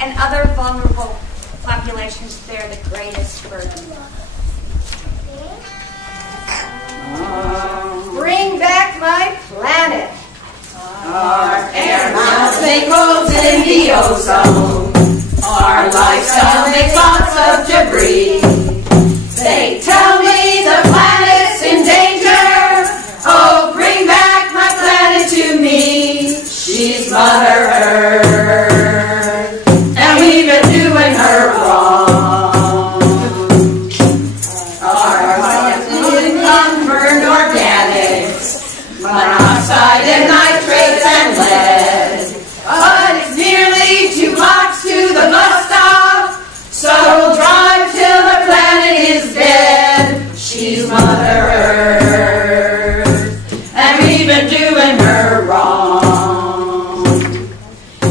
and other vulnerable populations bear the greatest burden. Bring back my planet. Our air miles sinkholes in the ozone. Our lifestyle makes lots of debris. They tell me the planet's in danger. Oh, bring back my planet to me. She's Mother Earth, and we've been doing her wrong. Our plants income burned organics, monoxide and nitrates and lead. But it's nearly 2 blocks to the bus stop, so we'll drive till the planet is dead. She's Mother Earth, and we've been doing her wrong.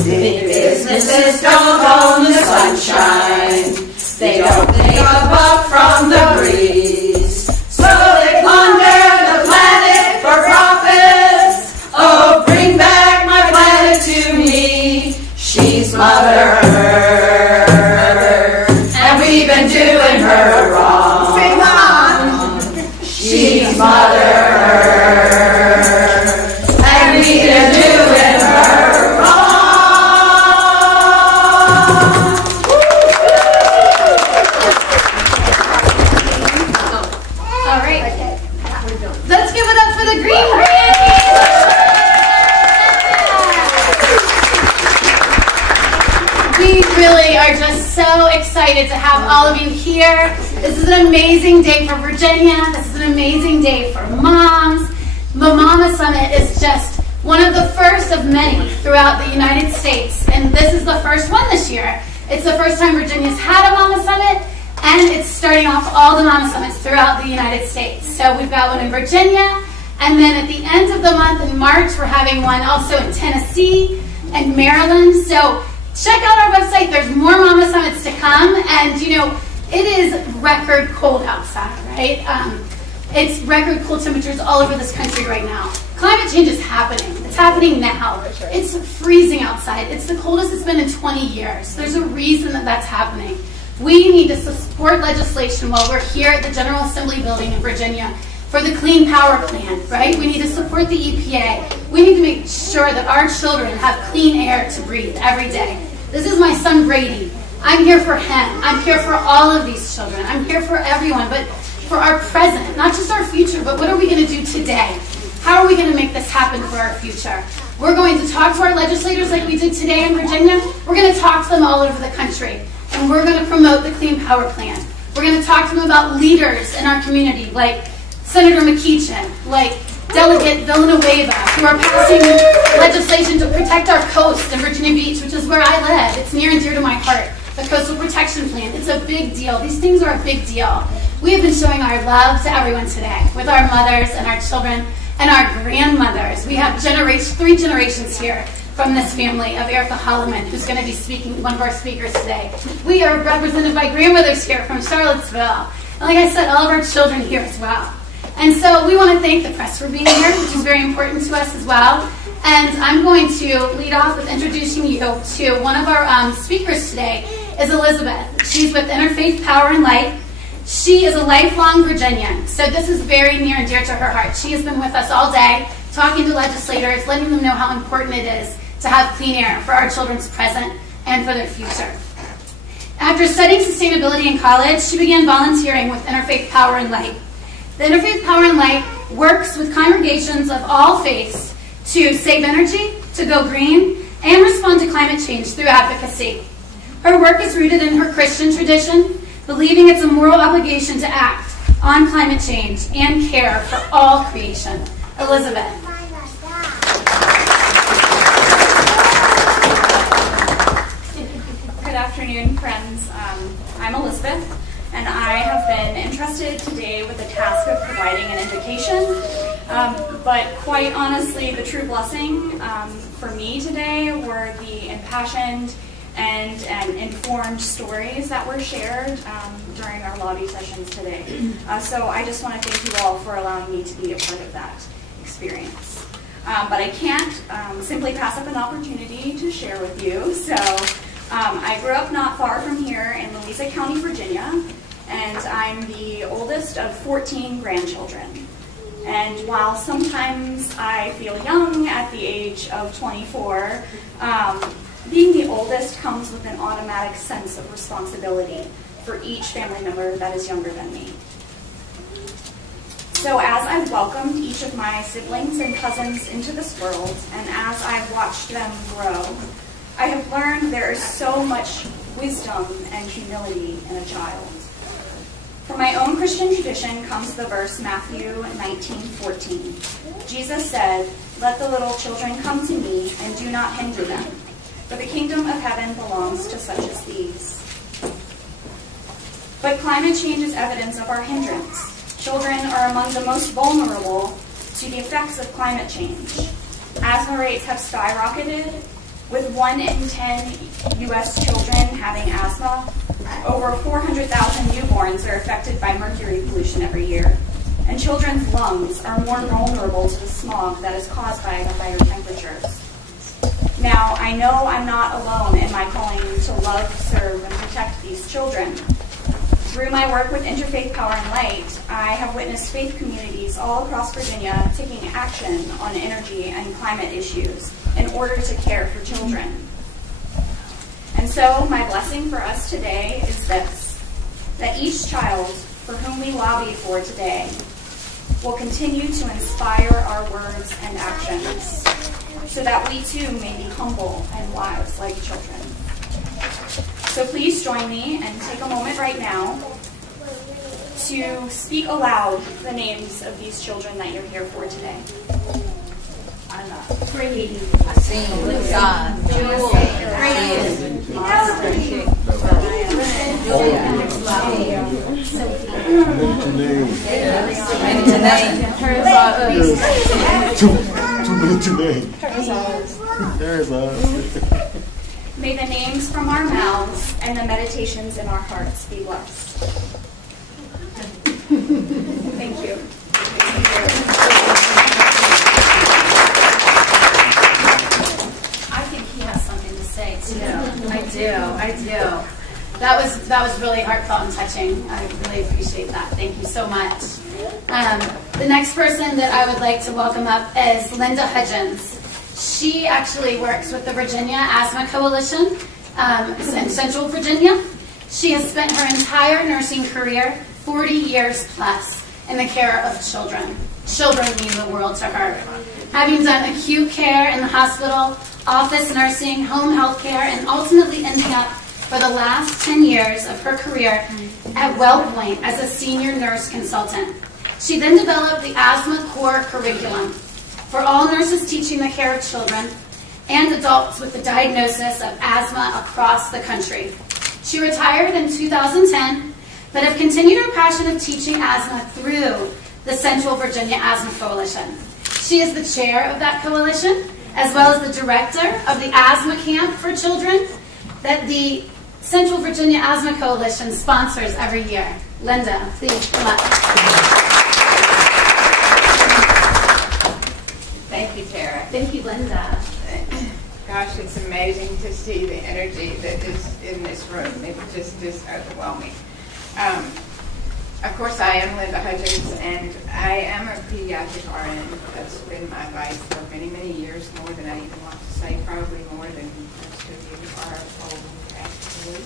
Big businesses don't own the sunshine. They don't take a buck from the breeze, so they plunder the planet for profits. Oh, bring back my planet to me. She's Mother Earth, and we've been doing her wrong. Sing on! She's Mother Earth, and we've been doing her wrong. All right, let's give it up for the Green Grannies. We really are just so excited to have all of you here. This is an amazing day for Virginia. This is an amazing day for moms. The Mama Summit is just one of the first of many throughout the United States, and this is the first one this year. It's the first time Virginia's had a Mama Summit, and it's starting off all the Mama Summits throughout the United States. So we've got one in Virginia, and then at the end of the month in March, we're having one also in Tennessee and Maryland. So check out our website. There's more Mama Summits to come. And, you know, it is record cold outside, right? It's record cold temperatures all over this country right now. Climate change is happening. It's happening now. It's freezing outside. It's the coldest it's been in 20 years. There's a reason that that's happening. We need to support legislation while we're here at the General Assembly building in Virginia for the Clean Power Plan, right? We need to support the EPA. We need to make sure that our children have clean air to breathe every day. This is my son Brady. I'm here for him. I'm here for all of these children. I'm here for everyone, but for our present, not just our future, but what are we going to do today? How are we going to make this happen for our future? We're going to talk to our legislators like we did today in Virginia. We're going to talk to them all over the country, and we're going to promote the Clean Power Plan. We're going to talk to them about leaders in our community, like Senator McEachin, like Delegate Villanueva, who are passing legislation to protect our coast in Virginia Beach, which is where I live. It's near and dear to my heart. The Coastal Protection Plan. It's a big deal. These things are a big deal. We have been showing our love to everyone today with our mothers and our children and our grandmothers. We have 3 generations here from this family of Erica Holloman, who's going to be speaking, one of our speakers today. We are represented by grandmothers here from Charlottesville. And like I said, all of our children here as well. And so we want to thank the press for being here, which is very important to us as well. And I'm going to lead off with introducing you to one of our speakers today, is Elizabeth. She's with Interfaith Power and Light. She is a lifelong Virginian, so this is very near and dear to her heart. She has been with us all day, talking to legislators, letting them know how important it is to have clean air for our children's present and for their future. After studying sustainability in college, she began volunteering with Interfaith Power and Light. The Interfaith Power and Light works with congregations of all faiths to save energy, to go green, and respond to climate change through advocacy. Her work is rooted in her Christian tradition, believing it's a moral obligation to act on climate change and care for all creation. Elizabeth. Good afternoon, friends. I'm Elizabeth, and I have been entrusted today with the task of providing an invocation. But quite honestly, the true blessing for me today were the impassioned and informed stories that were shared during our lobby sessions today. So I just want to thank you all for allowing me to be a part of that experience. But I can't simply pass up an opportunity to share with you. So I grew up not far from here in Louisa County, Virginia, and I'm the oldest of 14 grandchildren. And while sometimes I feel young at the age of 24, being the oldest comes with an automatic sense of responsibility for each family member that is younger than me. So as I've welcomed each of my siblings and cousins into this world, and as I've watched them grow, I have learned there is so much wisdom and humility in a child. From my own Christian tradition comes the verse Matthew 19:14. Jesus said, "Let the little children come to me, and do not hinder them, for the kingdom of heaven belongs to such as these." But climate change is evidence of our hindrance. Children are among the most vulnerable to the effects of climate change. Asthma rates have skyrocketed, with 1 in 10 U.S. children having asthma. Over 400,000 newborns are affected by mercury pollution every year, and children's lungs are more vulnerable to the smog that is caused by the higher temperatures. Now, I know I'm not alone in my calling to love, serve, and protect these children. Through my work with Interfaith Power and Light, I have witnessed faith communities all across Virginia taking action on energy and climate issues in order to care for children. And so my blessing for us today is this, that each child for whom we lobby for today will continue to inspire our words and actions so that we too may be humble and wise like children. So please join me and take a moment right now to speak aloud the names of these children that you're here for today. Free, Asim, God, Jewel, Too many to name. There's May the names from our mouths and the meditations in our hearts be blessed. Thank you. I think he has something to say too. I do. That was really heartfelt and touching. I really appreciate that. Thank you so much. The next person that I would like to welcome up is Linda Hudgens. She actually works with the Virginia Asthma Coalition in Central Virginia. She has spent her entire nursing career, 40 years plus, in the care of children. Children mean the world to her. Having done acute care in the hospital, office nursing, home health care, and ultimately ending up for the last 10 years of her career at WellPoint as a senior nurse consultant. She then developed the Asthma Core Curriculum for all nurses teaching the care of children and adults with the diagnosis of asthma across the country. She retired in 2010, but have continued her passion of teaching asthma through the Central Virginia Asthma Coalition. She is the chair of that coalition, as well as the director of the asthma camp for children that the Central Virginia Asthma Coalition sponsors every year. Linda, please come up. Thank you, Tara. Thank you, Linda. Gosh, it's amazing to see the energy that is in this room. It just is overwhelming. Of course, I am Linda Hudgens, and I am a pediatric RN. That's been my life for many, many years, more than I even want to say, probably more than most of you are old, actually.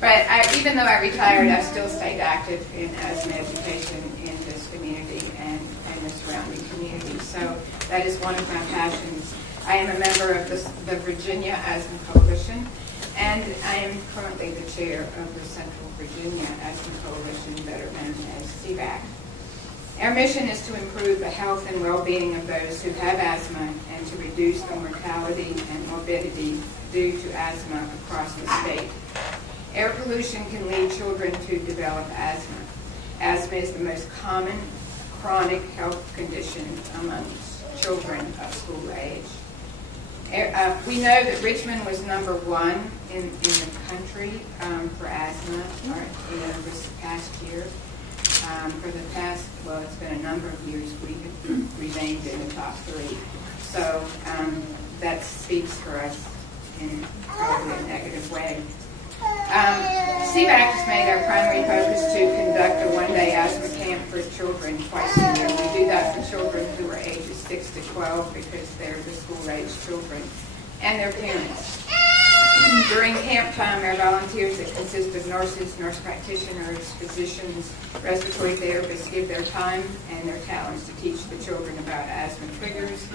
But even though I retired, I still stayed active in asthma education in this community and the surrounding community. So that is one of my passions. I am a member of the Virginia Asthma Coalition, and I am currently the chair of the Central Virginia Asthma Coalition, better known as CVAC. Our mission is to improve the health and well-being of those who have asthma and to reduce the mortality and morbidity due to asthma across the state. Air pollution can lead children to develop asthma. Asthma is the most common chronic health condition amongst children of school age. We know that Richmond was #1 in the country for asthma this past year. For the past, well, it's been a number of years, we have remained in the top 3. So that speaks for us in probably a negative way. CVAC has made our primary focus to conduct a one-day asthma camp for children twice a year. We do that for children who are ages 6 to 12 because they're the school-age children and their parents. During camp time, our volunteers that consist of nurses, nurse practitioners, physicians, respiratory therapists give their time and their talents to teach the children about asthma triggers,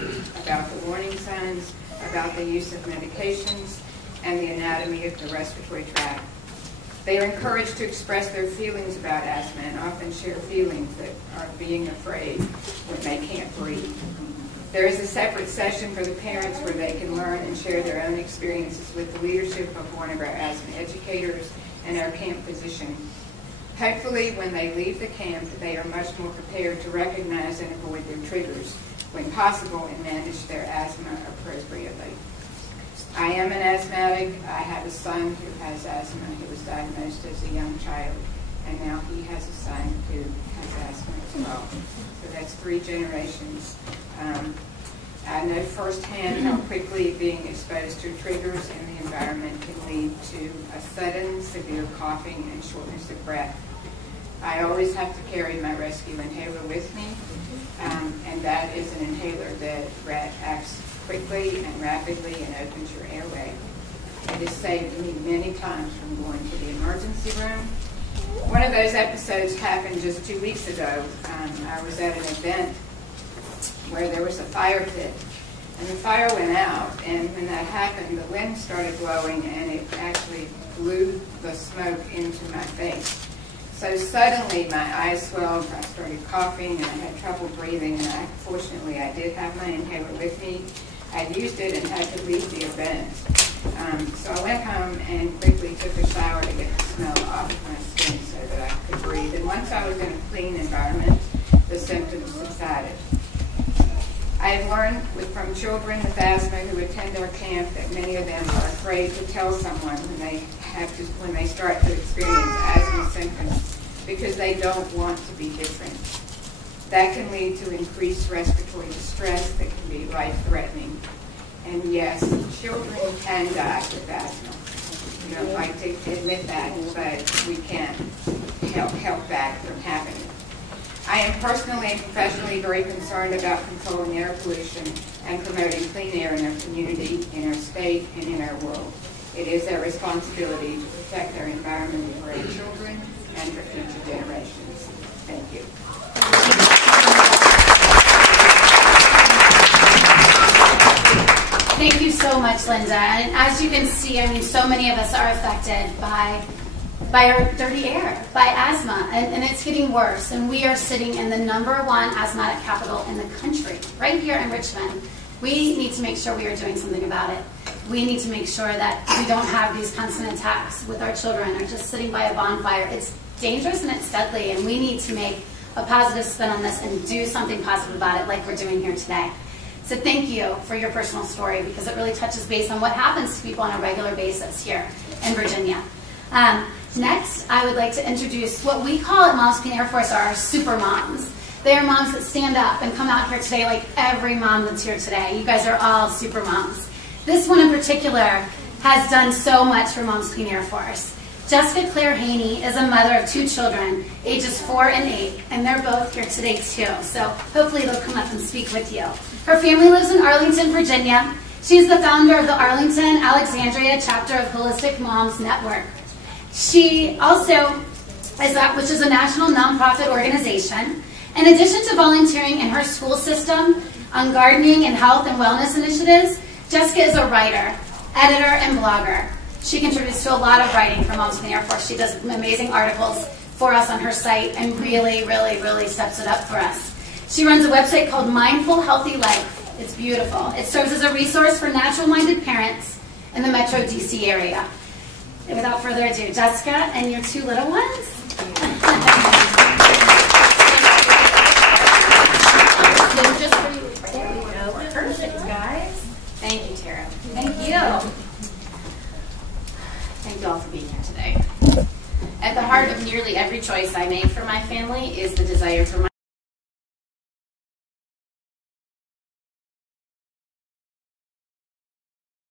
about the warning signs, about the use of medications, and the anatomy of the respiratory tract. They are encouraged to express their feelings about asthma and often share feelings that are being afraid when they can't breathe. There is a separate session for the parents where they can learn and share their own experiences with the leadership of one of our asthma educators and our camp physician. Hopefully, when they leave the camp, they are much more prepared to recognize and avoid their triggers when possible and manage their asthma appropriately. I am an asthmatic. I have a son who has asthma. He was diagnosed as a young child, and now he has a son who has asthma as well. So that's 3 generations. I know firsthand how quickly being exposed to triggers in the environment can lead to a sudden severe coughing and shortness of breath. I always have to carry my rescue inhaler with me, and that is an inhaler that acts quickly and rapidly and opens your airway. It has saved me many times from going to the emergency room. One of those episodes happened just 2 weeks ago. I was at an event where there was a fire pit, and the fire went out, and when that happened, the wind started blowing, and it actually blew the smoke into my face. So suddenly my eyes swelled, I started coughing, and I had trouble breathing, and fortunately I did have my inhaler with me. I used it and had to leave the event. So I went home and quickly took a shower to get the smell off my skin so that I could breathe. And once I was in a clean environment, the symptoms subsided. I have learned from children with asthma who attend our camp that many of them are afraid to tell someone when they start to experience asthma symptoms because they don't want to be different. That can lead to increased respiratory distress that can be life-threatening. And yes, children can die with asthma. We don't like to admit that, but we can help that from happening. I am personally and professionally very concerned about controlling air pollution and promoting clean air in our community, in our state, and in our world. It is our responsibility to protect our environment for our children and for future generations. Thank you. Thank you so much, Linda. And as you can see, I mean, so many of us are affected by our dirty air, by asthma, and it's getting worse. And we are sitting in the #1 asthmatic capital in the country, right here in Richmond. We need to make sure we are doing something about it. We need to make sure that we don't have these constant attacks with our children or just sitting by a bonfire. It's dangerous and it's deadly, and we need to make a positive spin on this and do something positive about it like we're doing here today. So thank you for your personal story, because it really touches base on what happens to people on a regular basis here in Virginia. Next, I would like to introduce what we call at Moms Clean Air Force our super moms. They are moms that stand up and come out here today like every mom that's here today. You guys are all super moms. This one in particular has done so much for Moms Clean Air Force. Jessica Claire Haney is a mother of 2 children, ages 4 and 8, and they're both here today too. So hopefully they'll come up and speak with you. Her family lives in Arlington, Virginia. She's the founder of the Arlington Alexandria chapter of Holistic Moms Network. She also is that, which is a national nonprofit organization. In addition to volunteering in her school system on gardening and health and wellness initiatives, Jessica is a writer, editor, and blogger. She contributes to a lot of writing for Moms Clean Air Force. She does amazing articles for us on her site and really, really, really steps it up for us. She runs a website called Mindful Healthy Life. It's beautiful. It serves as a resource for natural-minded parents in the Metro DC area. And without further ado, Jessica and your 2 little ones. Just for you. There we go. Perfect, guys. Thank you, Tara. Thank you. Thank you all for being here today. At the heart of nearly every choice I make for my family is the desire for my